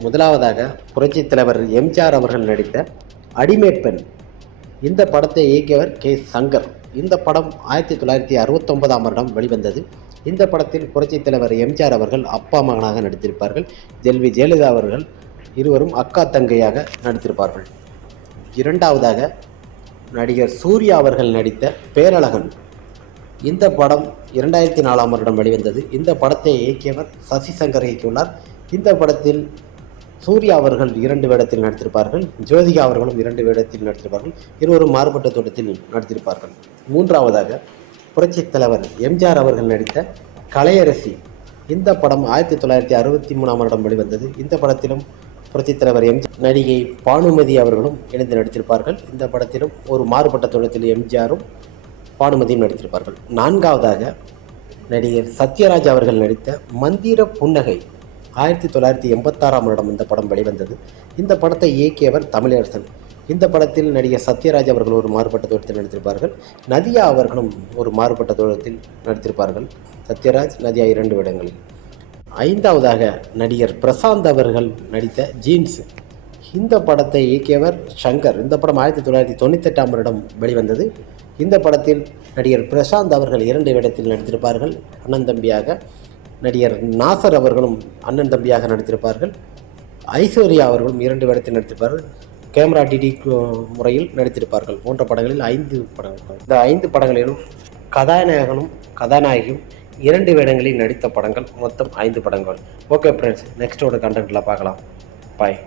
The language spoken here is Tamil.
முதலாவதாக புரட்சித் தலைவர் எம்ஜிஆர் அவர்கள் நடித்த அடிமேட் பெண். இந்த படத்தை இயக்கியவர் கே. சங்கர். இந்த படம் ஆயிரத்தி தொள்ளாயிரத்தி அறுபத்தொன்பதாம் வருடம் வெளிவந்தது. இந்த படத்தில் புரட்சித் தலைவர் எம்ஜிஆர் அவர்கள் அப்பா மகனாக நடித்திருப்பார்கள். ஜெல்வி ஜெயலலிதா அவர்கள் இருவரும் அக்கா தங்கையாக நடித்திருப்பார்கள். இரண்டாவதாக நடிகர் சூர்யா அவர்கள் நடித்த பேரழகன். இந்த படம் இரண்டாயிரத்தி நாலாம் வருடம் வெளிவந்தது. இந்த படத்தை இயக்கியவர் சசி சங்கர் இயக்கியுள்ளார். இந்த படத்தில் சூர்யா அவர்கள் இரண்டு வேடத்தில் நடித்திருப்பார்கள் ஜோதிகா அவர்களும் இரண்டு வேடத்தில் நடித்திருப்பார்கள் இருவரும் மாறுபட்ட தோட்டத்தில் நடித்திருப்பார்கள். மூன்றாவதாக புரட்சித் தலைவர் எம்ஜிஆர் அவர்கள் நடித்த கலையரசி. இந்த படம் ஆயிரத்தி தொள்ளாயிரத்தி அறுபத்தி மூணாம் வருடம் வெளிவந்தது. இந்த படத்திலும் புரட்சித் தலைவர் எம் நடிகை பானுமதி அவர்களும் இணைந்து நடித்திருப்பார்கள். இந்த படத்திலும் ஒரு மாறுபட்ட தோட்டத்தில் எம்ஜிஆரும் பானுமதியும் நடித்திருப்பார்கள். நான்காவதாக நடிகர் சத்யராஜ் அவர்கள் நடித்த மந்திர புன்னகை. ஆயிரத்தி தொள்ளாயிரத்தி எண்பத்தாறாம் வருடம் இந்த படம் வெளிவந்தது. இந்த படத்தை இயக்கியவர் தமிழரசன். இந்த படத்தில் நடிகர் சத்யராஜ் அவர்கள் ஒரு மாறுபட்ட தோட்டத்தில் நடித்திருப்பார்கள். நதியா அவர்களும் ஒரு மாறுபட்ட தோட்டத்தில் நடித்திருப்பார்கள். சத்யராஜ் நதியா இரண்டு இடங்களில் ஐந்தாவதாக நடிகர் பிரசாந்த் அவர்கள் நடித்த ஜீன்ஸ். இந்த படத்தை இயக்கியவர் சங்கர் இந்த படம் ஆயிரத்தி தொள்ளாயிரத்தி தொண்ணூத்தெட்டாம் வருடம் வெளிவந்தது. இந்த படத்தில் நடிகர் பிரசாந்த் அவர்கள் இரண்டு இடத்தில் நடித்திருப்பார்கள். அண்ணன் தம்பியாக நடிகர் நாசர் அவர்களும் அண்ணன் தம்பியாக நடித்திருப்பார்கள். ஐஸ்வர்யா அவர்களும் இரண்டு வேடத்தில் நடித்திருப்பார்கள். கேமரா டிடி முறையில் நடித்திருப்பார்கள். போன்ற படங்களில் ஐந்து படங்கள். இந்த ஐந்து படங்களிலும் கதாநாயகனும் கதாநாயகியும் இரண்டு வேடங்களில் நடித்த படங்கள். மொத்தம் ஐந்து படங்கள். ஓகே ஃப்ரெண்ட்ஸ் நெக்ஸ்டோட கண்டென்ட்டில் பார்க்கலாம். பாய்